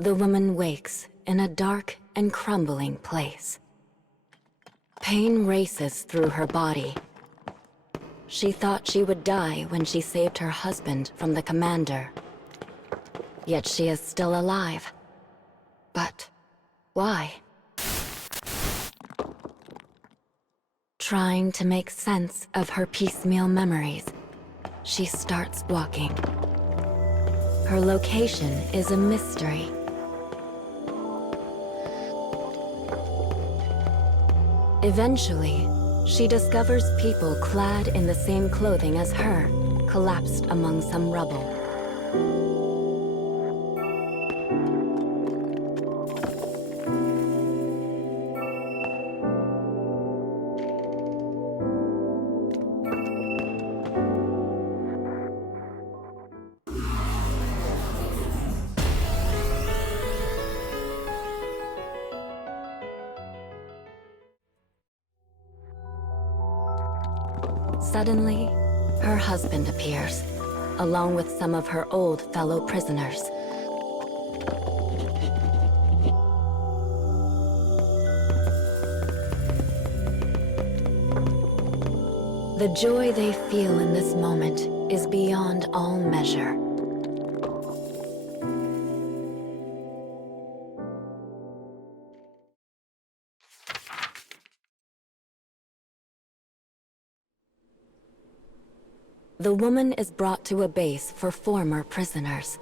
The woman wakes in a dark and crumbling place. Pain races through her body. She thought she would die when she saved her husband from the commander. Yet she is still alive. But why? Trying to make sense of her piecemeal memories, she starts walking. Her location is a mystery. Eventually, she discovers people clad in the same clothing as her, collapsed among some rubble. Suddenly, her husband appears, along with some of her old fellow prisoners. The joy they feel in this moment is beyond all measure. The woman is brought to a base for former prisoners.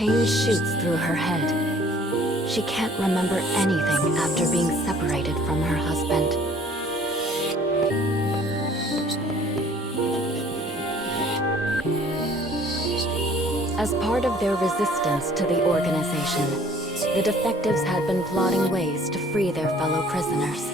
Pain shoots through her head. She can't remember anything after being separated from her husband. As part of their resistance to the organization, the defectives had been plotting ways to free their fellow prisoners.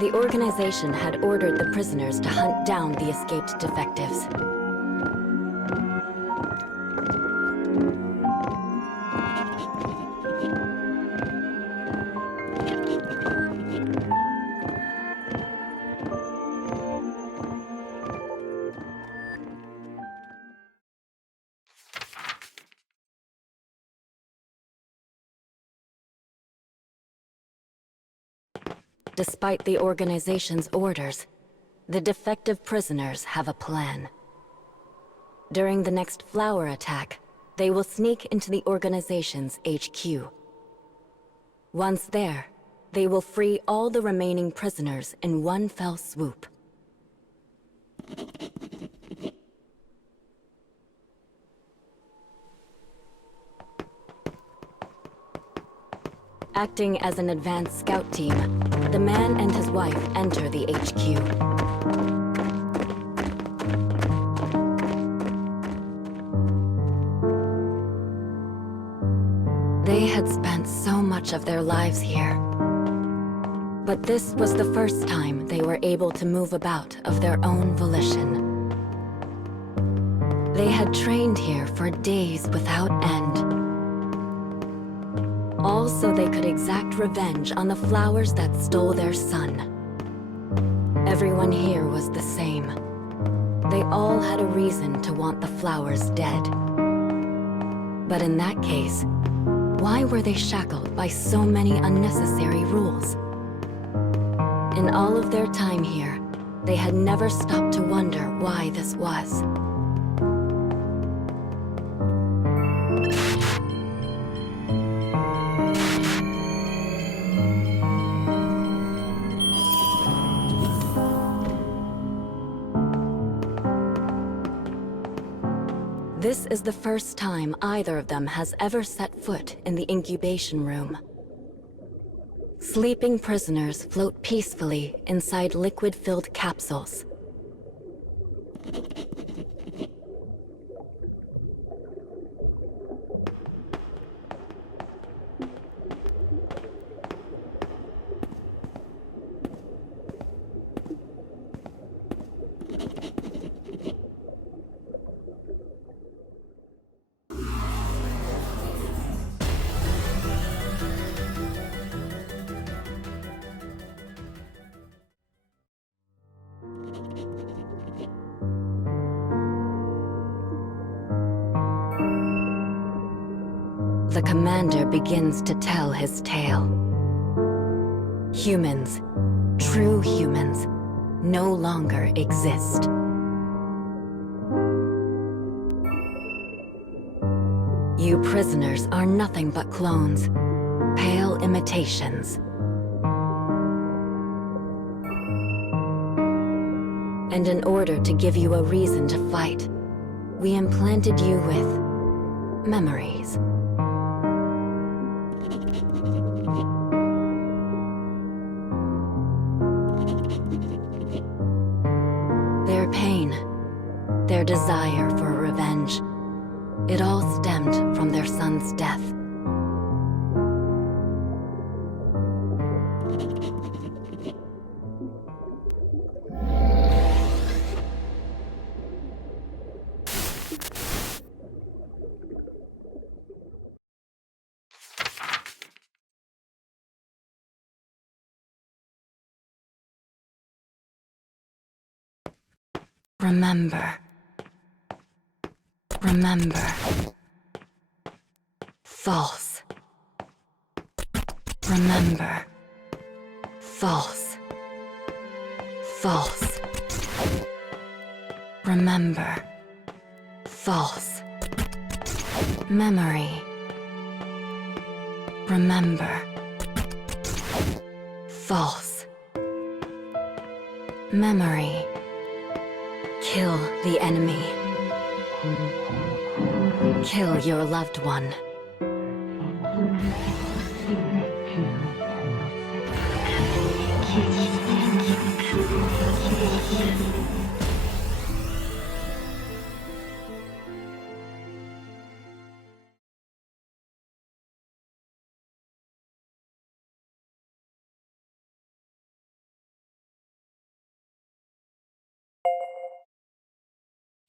The organization had ordered the prisoners to hunt down the escaped defectives. Despite the organization's orders, the defective prisoners have a plan. During the next flower attack, they will sneak into the organization's HQ. Once there, they will free all the remaining prisoners in one fell swoop. Acting as an advanced scout team, the man and his wife enter the HQ. They had spent so much of their lives here. But this was the first time they were able to move about of their own volition. They had trained here for days without end. All so they could exact revenge on the flowers that stole their sun. Everyone here was the same. They all had a reason to want the flowers dead. But in that case, why were they shackled by so many unnecessary rules? In all of their time here, they had never stopped to wonder why this was. This is the first time either of them has ever set foot in the incubation room. Sleeping prisoners float peacefully inside liquid-filled capsules. The commander begins to tell his tale. Humans, true humans, no longer exist. You prisoners are nothing but clones, pale imitations. And in order to give you a reason to fight, we implanted you with memories. Their pain, their desire for revenge, it all stemmed from their son's death. Remember. Remember. False. Remember. False. False. Remember. False. Memory. Remember. False. Memory. Kill the enemy. Kill your loved one.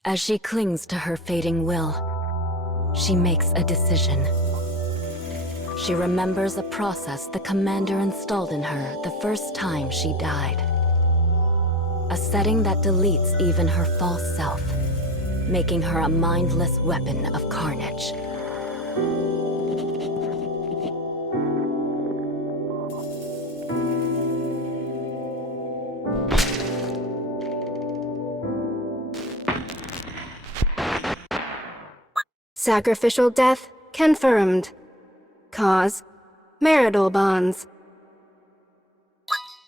As she clings to her fading will, she makes a decision. She remembers a process the commander installed in her the first time she died. A setting that deletes even her false self, making her a mindless weapon of carnage. Sacrificial death confirmed. Cause: marital bonds.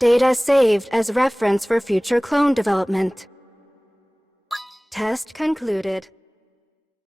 Data saved as reference for future clone development. Test concluded.